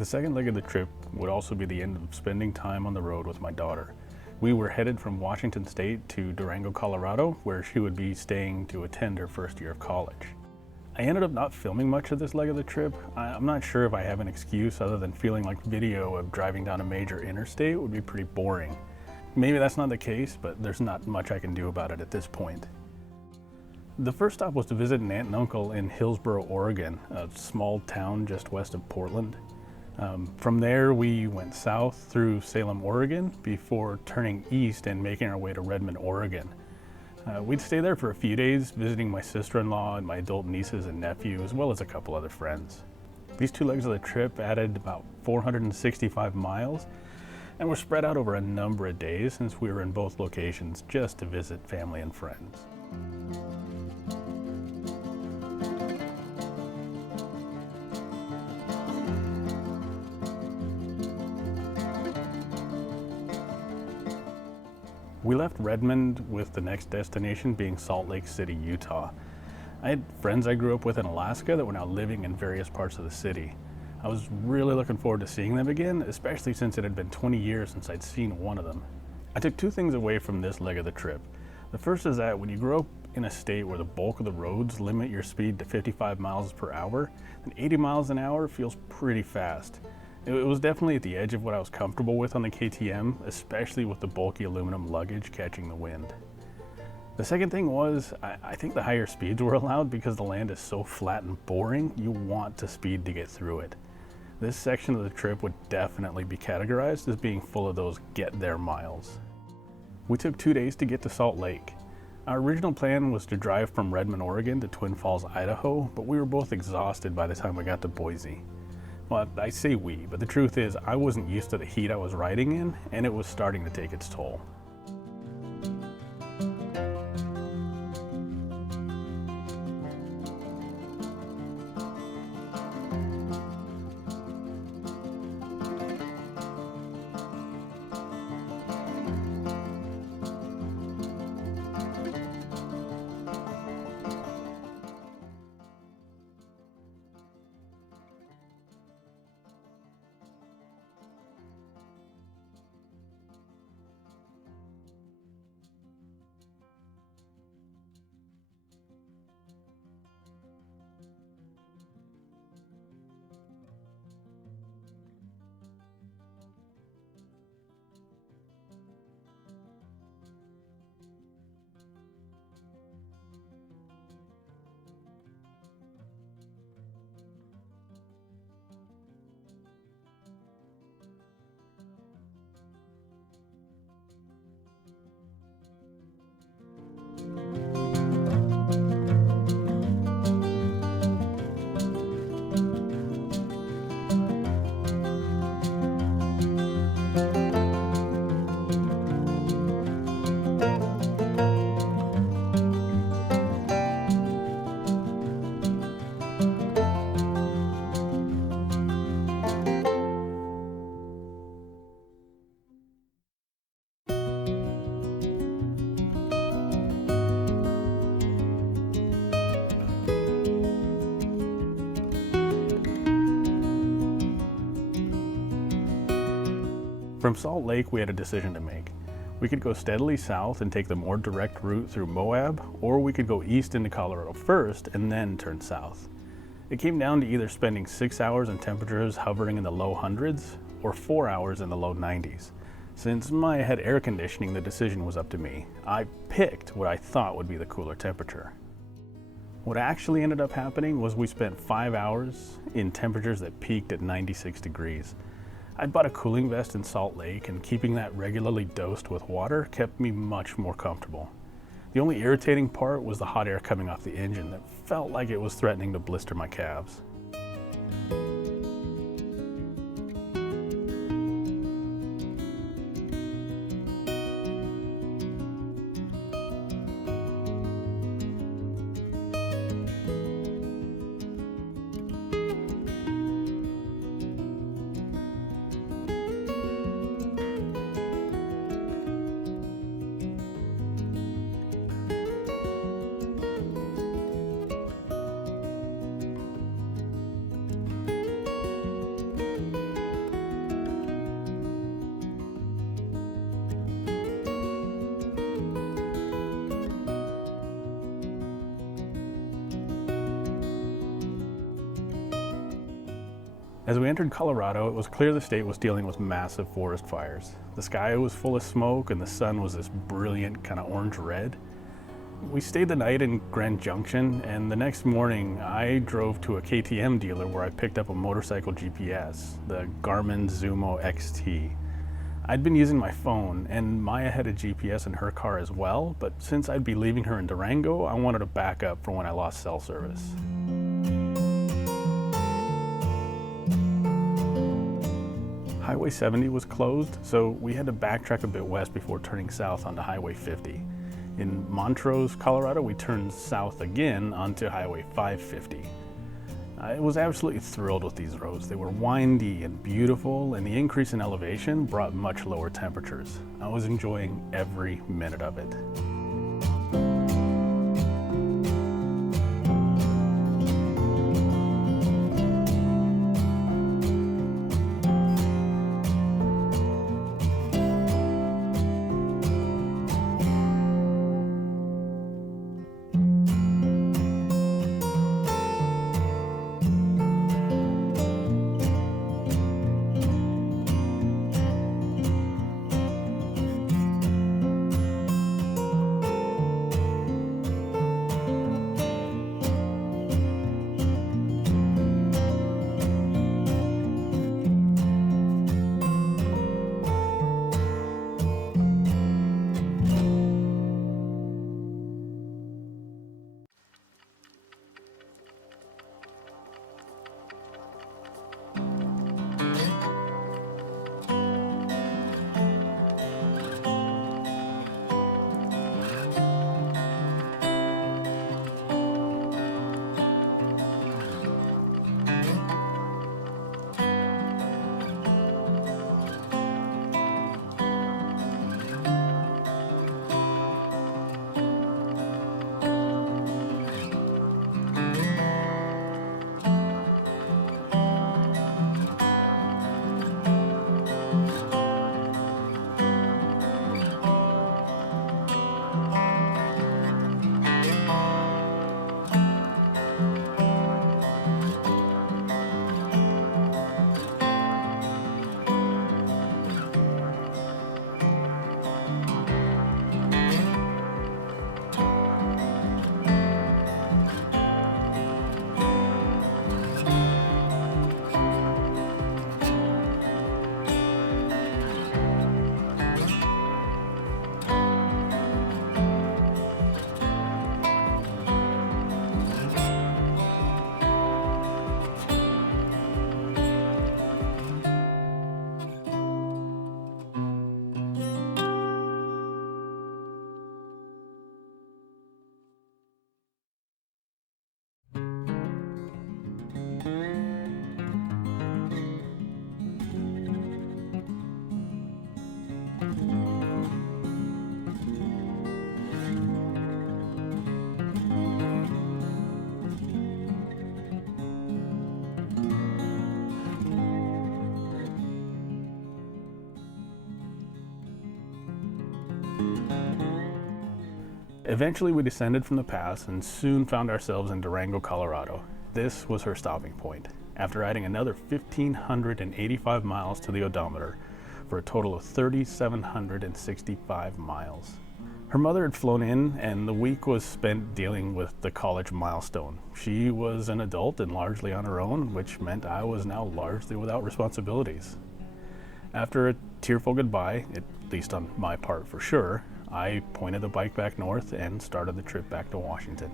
The second leg of the trip would also be the end of spending time on the road with my daughter. We were headed from Washington State to Durango, Colorado, where she would be staying to attend her first year of college. I ended up not filming much of this leg of the trip. I'm not sure if I have an excuse other than feeling like video of driving down a major interstate would be pretty boring. Maybe that's not the case, but there's not much I can do about it at this point. The first stop was to visit an aunt and uncle in Hillsboro, Oregon, a small town just west of Portland. From there, we went south through Salem, Oregon, before turning east and making our way to Redmond, Oregon. We'd stay there for a few days, visiting my sister-in-law and my adult nieces and nephew, as well as a couple other friends. These two legs of the trip added about 465 miles, and were spread out over a number of days since we were in both locations just to visit family and friends. We left Redmond with the next destination being Salt Lake City, Utah. I had friends I grew up with in Alaska that were now living in various parts of the city. I was really looking forward to seeing them again, especially since it had been 20 years since I'd seen one of them. I took two things away from this leg of the trip. The first is that when you grow up in a state where the bulk of the roads limit your speed to 55 miles per hour, then 80 miles an hour feels pretty fast. It was definitely at the edge of what I was comfortable with on the KTM, especially with the bulky aluminum luggage catching the wind. The second thing was, I think the higher speeds were allowed because the land is so flat and boring, you want to speed to get through it. This section of the trip would definitely be categorized as being full of those get there miles. We took 2 days to get to Salt Lake. Our original plan was to drive from Redmond, Oregon to Twin Falls, Idaho, but we were both exhausted by the time we got to Boise. Well, I say we, but the truth is I wasn't used to the heat I was riding in, and it was starting to take its toll. From Salt Lake, we had a decision to make. We could go steadily south and take the more direct route through Moab, or we could go east into Colorado first and then turn south. It came down to either spending 6 hours in temperatures hovering in the low hundreds or 4 hours in the low 90s. Since Maya had air conditioning, the decision was up to me. I picked what I thought would be the cooler temperature. What actually ended up happening was we spent 5 hours in temperatures that peaked at 96 degrees. I bought a cooling vest in Salt Lake, and keeping that regularly dosed with water kept me much more comfortable. The only irritating part was the hot air coming off the engine that felt like it was threatening to blister my calves. As we entered Colorado, it was clear the state was dealing with massive forest fires. The sky was full of smoke and the sun was this brilliant kind of orange-red. We stayed the night in Grand Junction, and the next morning I drove to a KTM dealer where I picked up a motorcycle GPS, the Garmin Zumo XT. I'd been using my phone, and Maya had a GPS in her car as well, but since I'd be leaving her in Durango, I wanted a backup for when I lost cell service. Highway 70 was closed, so we had to backtrack a bit west before turning south onto Highway 50. In Montrose, Colorado, we turned south again onto Highway 550. I was absolutely thrilled with these roads. They were windy and beautiful, and the increase in elevation brought much lower temperatures. I was enjoying every minute of it. Eventually we descended from the pass and soon found ourselves in Durango, Colorado. This was her stopping point, after adding another 1,585 miles to the odometer for a total of 3,765 miles. Her mother had flown in and the week was spent dealing with the college milestone. She was an adult and largely on her own, which meant I was now largely without responsibilities. After a tearful goodbye, at least on my part for sure, I pointed the bike back north and started the trip back to Washington.